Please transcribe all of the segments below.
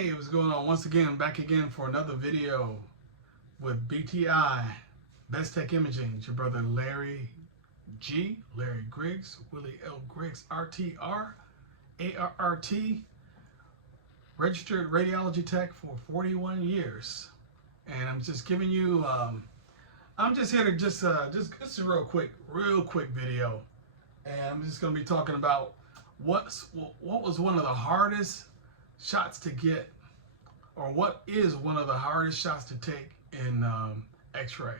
Hey, what's going on? Once again, back again for another video with BTI, Best Tech Imaging. It's your brother Larry Griggs, Willie L. Griggs, RTR, ARRT, registered radiology tech for 41 years. And I'm just giving you, I'm just here to just this is a real quick video. And I'm just going to be talking about what was one of the hardest shots to get, or what is one of the hardest shots to take in x-ray.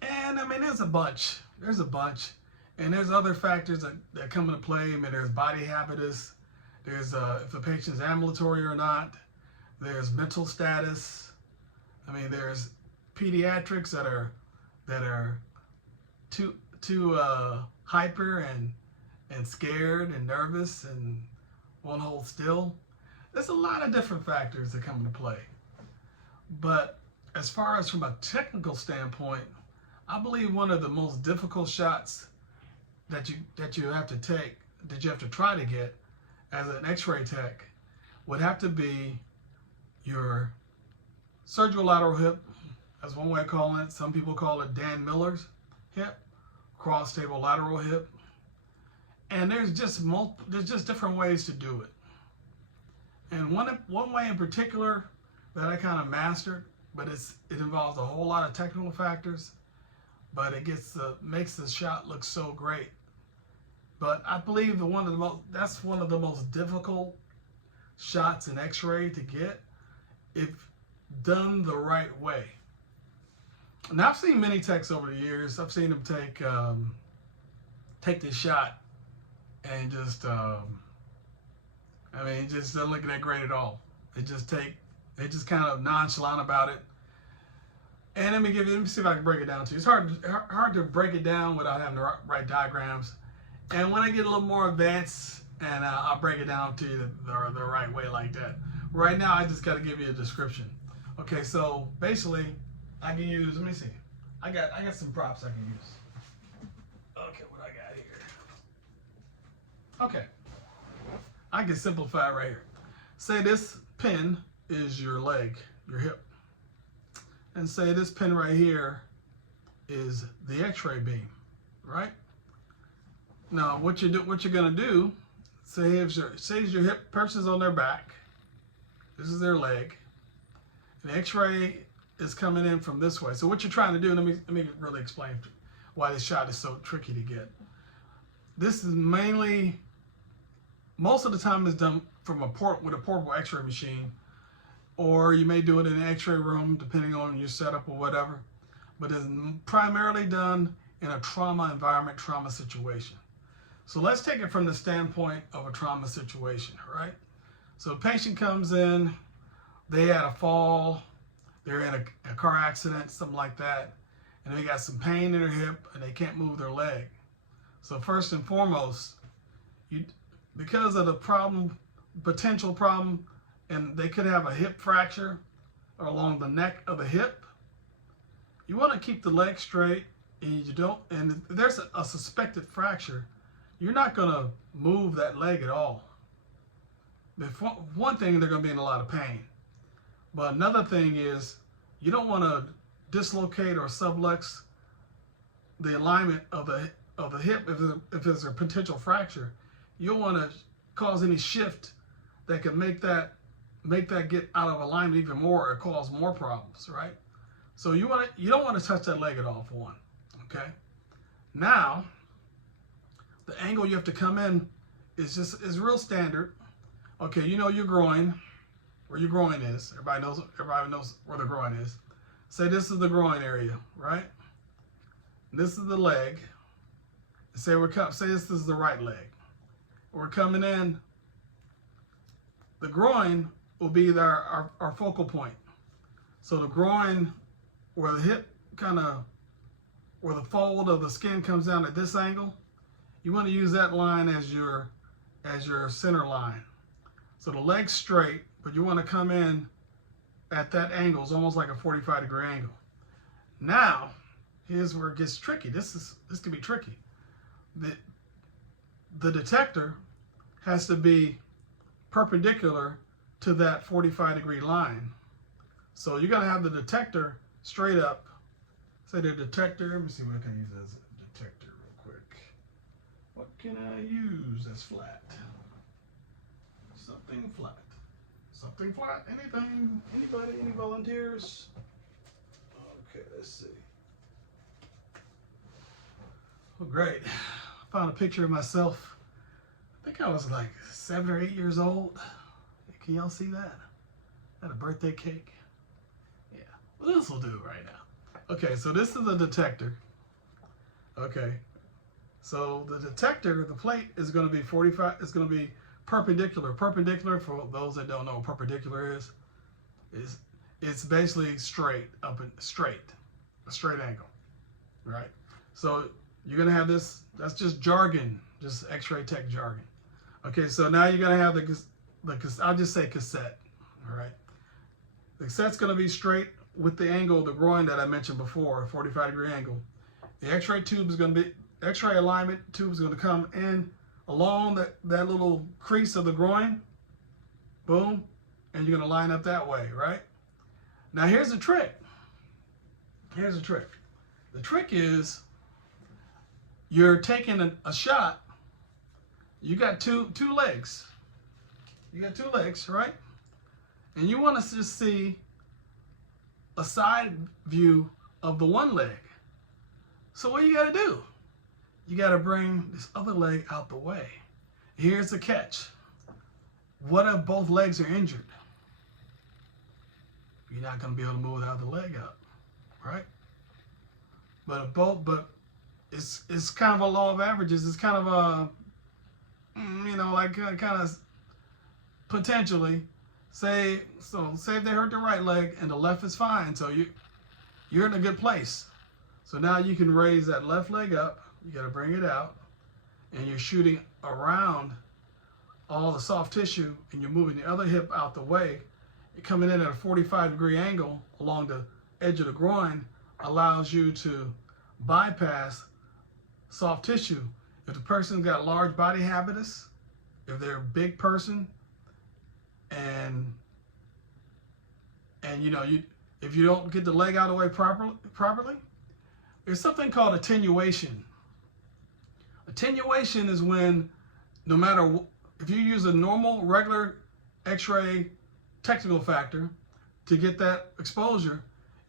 And I mean, there's a bunch, and there's other factors that come into play. I mean, there's body habitus, there's if the patient's ambulatory or not, there's mental status. I mean, there's pediatrics that are too hyper and scared and nervous and won't hold still. There's a lot of different factors that come into play. But as far as from a technical standpoint, I believe one of the most difficult shots that you have to take, that you have to try to get as an x-ray tech, would have to be your surgical lateral hip. That's one way of calling it. Some people call it Dan Miller's hip, cross table lateral hip. And there's just different ways to do it. And one way in particular that I kind of mastered, but it involves a whole lot of technical factors, but it makes the shot look so great. But I believe that's one of the most difficult shots in x-ray to get if done the right way. And I've seen many techs over the years. I've seen them take this shot and just I mean, it just doesn't look that great at all. They just kind of nonchalant about it. And let me see if I can break it down to you. It's hard to break it down without having the right diagrams. And when I get a little more advanced, and I'll break it down to you the right way like that. Right now, I just got to give you a description. Okay, so basically, I can use, let me see. I got some props I can use. Okay, what I got here. Okay. I can simplify it right here. Say this pin is your leg, your hip. And say this pin right here is the x-ray beam, right? Now what you're gonna do, say your hip, person's on their back, this is their leg, and the x-ray is coming in from this way. So what you're trying to do, let me really explain why this shot is so tricky to get. This is mainly, most of the time is done from with a portable x-ray machine, or you may do it in an x-ray room depending on your setup or whatever, but it's primarily done in a trauma environment, trauma situation. So let's take it from the standpoint of a trauma situation, right? So a patient comes in, they had a fall, they're in a car accident, something like that, and they got some pain in their hip and they can't move their leg. So first and foremost, because of the potential problem, and they could have a hip fracture or along the neck of the hip, you want to keep the leg straight, and and if there's a suspected fracture, you're not going to move that leg at all. One thing, they're going to be in a lot of pain. But another thing is, you don't want to dislocate or sublux the alignment of the hip if there's a potential fracture. You don't want to cause any shift that could make that get out of alignment even more or cause more problems, right? So you don't want to touch that leg at all, for one. Okay. Now, the angle you have to come in is real standard. Okay, you know your groin, where your groin is. Everybody knows where the groin is. Say this is the groin area, right? This is the leg. Say this is the right leg. We're coming in, the groin will be our focal point. So the groin, where the hip where the fold of the skin comes down at this angle, you want to use that line as your center line. So the leg's straight, but you want to come in at that angle. It's almost like a 45-degree angle. Now, here's where it gets tricky. This can be tricky. The detector has to be perpendicular to that 45-degree line. So you're going to have the detector straight up. Say the detector, let me see what I can use as a detector real quick. What can I use that's flat? Something flat. Something flat? Anything? Anybody? Any volunteers? Okay, let's see. Well, great. I found a picture of myself. I think I was like 7 or 8 years old. Can y'all see that? At a birthday cake? Yeah. Well, this will do right now. Okay, so this is a detector. Okay. So the detector, the plate is going to be 45. It's going to be perpendicular. Perpendicular, for those that don't know what perpendicular is it's basically straight, up and straight, a straight angle, right? So you're going to have this, that's just jargon, just X-ray tech jargon. Okay, so now you're going to have I'll just say cassette, all right? The cassette's going to be straight with the angle of the groin that I mentioned before, 45-degree angle. The X-ray tube is going to be, X-ray alignment tube is going to come in along that little crease of the groin, boom, and you're going to line up that way, right? Now here's the trick. Here's the trick. The trick is you're taking a shot. You got two legs. You got two legs, right? And you want to just see a side view of the one leg. So what you got to do? You got to bring this other leg out the way. Here's the catch. What if both legs are injured? You're not going to be able to move without the leg up, right? But it's kind of a law of averages. It's kind of a, like kind of potentially say if they hurt the right leg and the left is fine, so you're in a good place. So now you can raise that left leg up. You got to bring it out, and you're shooting around all the soft tissue, and you're moving the other hip out the way. You're coming in at a 45-degree angle along the edge of the groin, allows you to bypass soft tissue. If the person's got large body habitus, if they're a big person, and if you don't get the leg out of the way properly, there's something called attenuation. Attenuation is when, no matter if you use a normal, regular X-ray technical factor to get that exposure,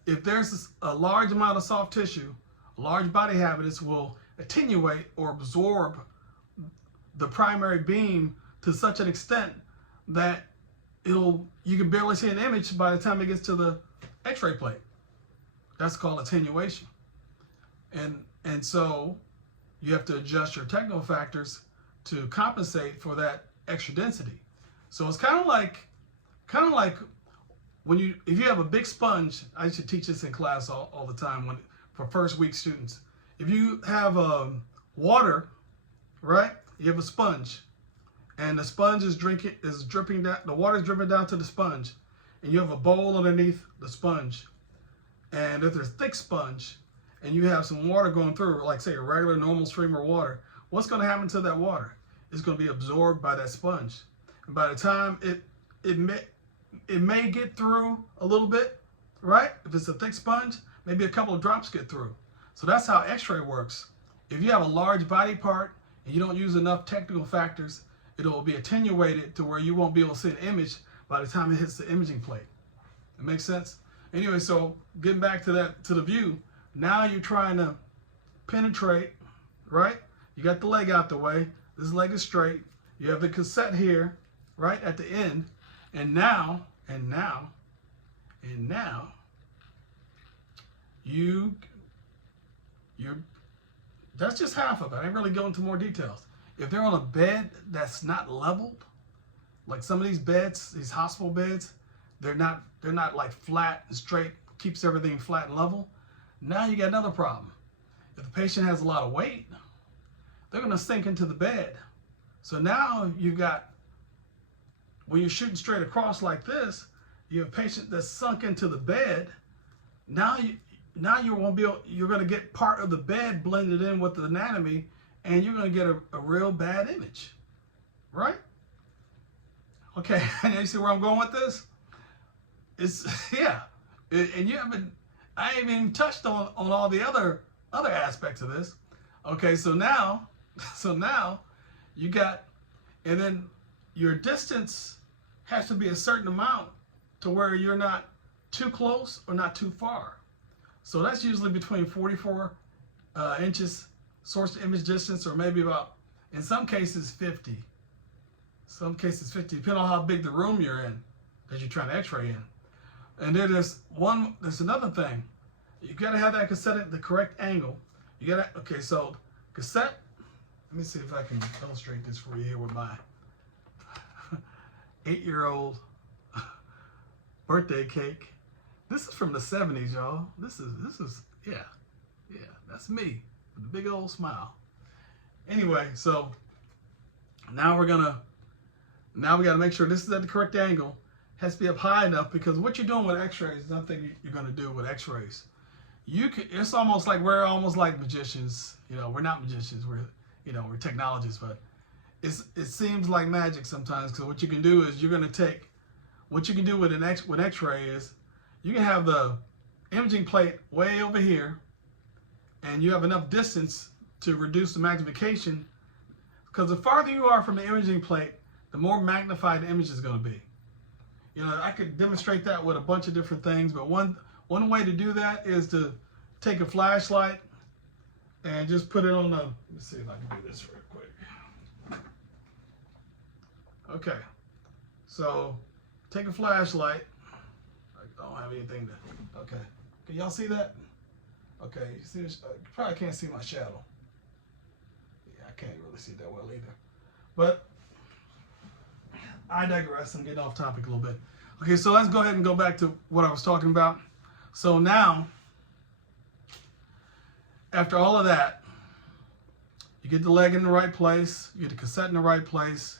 if there's a large amount of soft tissue, a large body habitus will attenuate or absorb the primary beam to such an extent that you can barely see an image by the time it gets to the X-ray plate. That's called attenuation. And so you have to adjust your technical factors to compensate for that extra density. So it's kind of like if you have a big sponge. I used to teach this in class all the time for first week students. If you have water, right? You have a sponge, and the sponge is dripping down. The water is dripping down to the sponge, and you have a bowl underneath the sponge. And if there's thick sponge, and you have some water going through, like say a regular normal stream of water, what's going to happen to that water? It's going to be absorbed by that sponge, and by the time it may get through a little bit, right? If it's a thick sponge, maybe a couple of drops get through. So that's how X-ray works. If you have a large body part and you don't use enough technical factors, it'll be attenuated to where you won't be able to see an image by the time it hits the imaging plate. It makes sense? Anyway, so getting back to the view, now you're trying to penetrate, right? You got the leg out the way. This leg is straight. You have the cassette here, right at the end. And now, that's just half of it. I ain't really go into more details. If they're on a bed that's not leveled, like some of these beds, these hospital beds, they're not like flat and straight, keeps everything flat and level. Now you got another problem. If the patient has a lot of weight, they're going to sink into the bed. So now you've got, when you're shooting straight across like this, you have a patient that's sunk into the bed. Now you won't be able, you're going to get part of the bed blended in with the anatomy, and you're going to get a real bad image, right? Okay, and you see where I'm going with this? It's, yeah. And I haven't even touched on all the other aspects of this. Okay, so now you got, and then your distance has to be a certain amount to where you're not too close or not too far. So that's usually between 44 inches source to image distance, or maybe about, in some cases, 50. Some cases 50, depending on how big the room you're in that you're trying to x-ray in. And then there's another thing. You gotta have that cassette at the correct angle. You gotta, okay, so cassette, let me see if I can illustrate this for you here with my 8-year-old birthday cake. This is from the 70s, y'all. This is, yeah, that's me with a big old smile. Anyway, so now we gotta make sure this is at the correct angle. Has to be up high enough, because what you're doing with x-rays is nothing you're gonna do with x-rays. It's almost like we're almost like magicians. You know, we're not magicians, we're technologists, but it seems like magic sometimes, because what you can do is what you can do with x-ray is you can have the imaging plate way over here, and you have enough distance to reduce the magnification, because the farther you are from the imaging plate, the more magnified the image is going to be. You know, I could demonstrate that with a bunch of different things, but one way to do that is to take a flashlight and just put it on the, let's see if I can do this real quick. Okay, so take a flashlight. I don't have anything to, okay. Can y'all see that? Okay, you see this? You probably can't see my shadow. Yeah, I can't really see that well either. But I digress. I'm getting off topic a little bit. Okay, so let's go ahead and go back to what I was talking about. So now, after all of that, you get the leg in the right place, you get the cassette in the right place,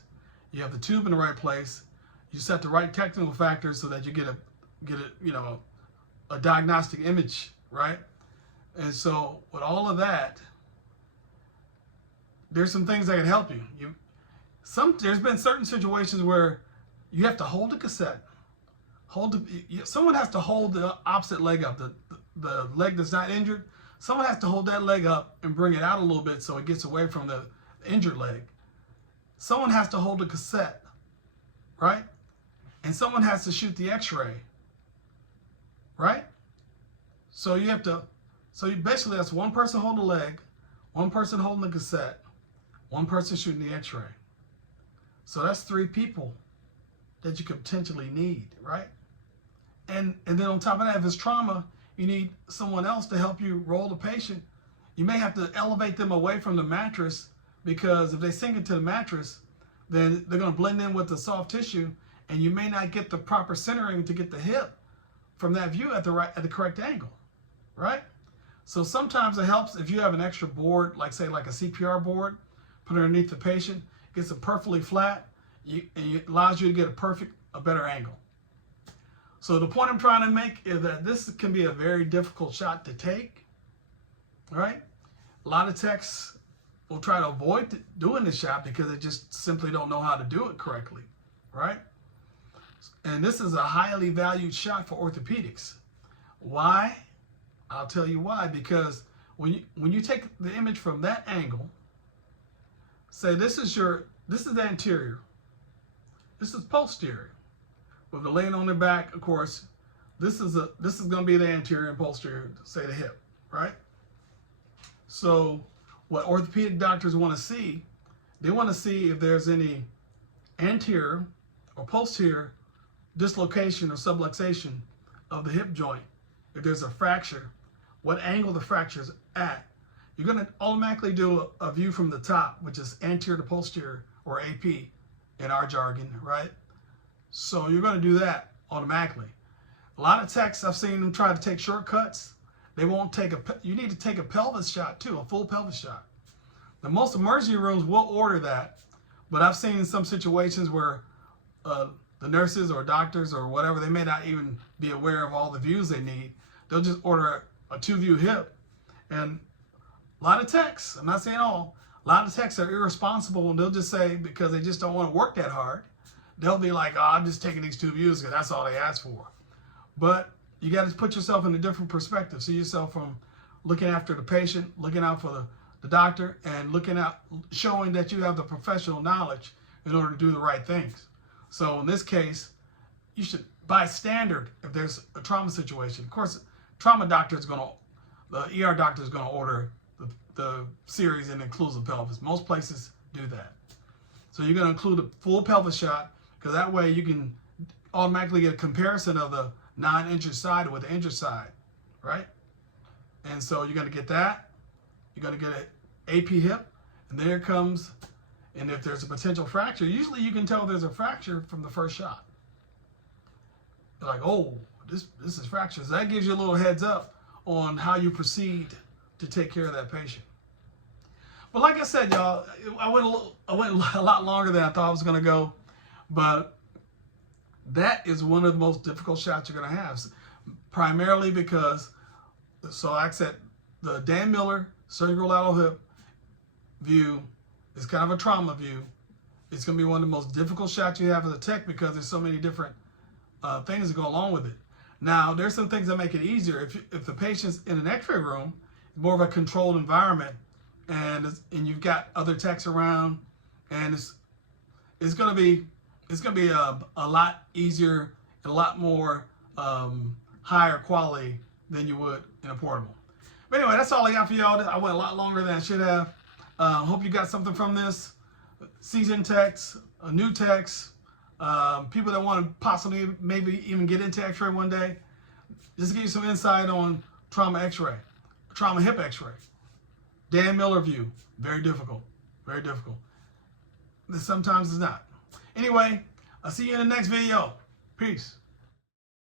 you have the tube in the right place, you set the right technical factors so that you get a diagnostic image, right? And so with all of that, there's some things that can help you. There's been certain situations where you have to hold the cassette. Someone has to hold the opposite leg up, the leg that's not injured. Someone has to hold that leg up and bring it out a little bit so it gets away from the injured leg. Someone has to hold the cassette, right? And someone has to shoot the x-ray, right? So basically that's one person holding the leg, one person holding the cassette, one person shooting the x-ray. So that's 3 people that you could potentially need, right? And then on top of that, if it's trauma, you need someone else to help you roll the patient. You may have to elevate them away from the mattress, because if they sink into the mattress, then they're going to blend in with the soft tissue, and you may not get the proper centering to get the hip from that view at the correct angle, right? So sometimes it helps if you have an extra board, like say like a CPR board, put it underneath the patient, gets it perfectly flat, and it allows you to get a better angle. So the point I'm trying to make is that this can be a very difficult shot to take, right? A lot of techs will try to avoid doing this shot because they just simply don't know how to do it correctly, right? And this is a highly valued shot for orthopedics. Why? I'll tell you why. Because when you take the image from that angle, say this is the anterior, this is posterior. With the laying on their back, of course, this is going to be the anterior and posterior, say the hip, right? So what orthopedic doctors want to see, they want to see if there's any anterior or posterior dislocation or subluxation of the hip joint. If there's a fracture, what angle the fracture is at. You're going to automatically do a view from the top, which is anterior to posterior, or AP in our jargon, right? So you're going to do that automatically. A lot of techs, I've seen them try to take shortcuts. They won't take you need to take a pelvis shot too, a full pelvis shot. The most emergency rooms will order that, but I've seen some situations where the nurses or doctors or whatever, they may not even be aware of all the views they need. They'll just order a 2-view hip. And a lot of techs, I'm not saying all, a lot of techs are irresponsible, and they'll just say, because they just don't want to work that hard, they'll be like, oh, I'm just taking these 2 views because that's all they ask for. But you got to put yourself in a different perspective. See yourself from looking after the patient, looking out for the doctor, and looking out, showing that you have the professional knowledge in order to do the right things. So in this case, you should, by standard, if there's a trauma situation, of course, trauma doctor is going to, the ER doctor is going to order the series and includes the pelvis. Most places do that. So you're going to include a full pelvis shot, because that way you can automatically get a comparison of the non-injured side with the injured side, right? And so you're going to get that. You're going to get an AP hip, and there it comes. And if there's a potential fracture, usually you can tell there's a fracture from the first shot. You're like, oh, this is fracture. So that gives you a little heads up on how you proceed to take care of that patient. But like I said, y'all, I went a lot longer than I thought I was going to go. But that is one of the most difficult shots you're going to have. Primarily because, so like I said, the Dan Miller surgical lateral hip view is kind of a trauma view. It's going to be one of the most difficult shots you have as a tech because there's so many different things that go along with it. Now, there's some things that make it easier. If the patient's in an x-ray room, more of a controlled environment, and you've got other techs around, and it's going to be a lot easier and a lot more higher quality than you would in a portable. But anyway, that's all I got for y'all. I went a lot longer than I should have. Hope you got something from this. Seasoned techs, new techs, people that want to possibly maybe even get into x-ray one day. Just to give you some insight on trauma x-ray, trauma hip x-ray. Dan Miller view, very difficult, very difficult. Sometimes it's not. Anyway, I'll see you in the next video. Peace.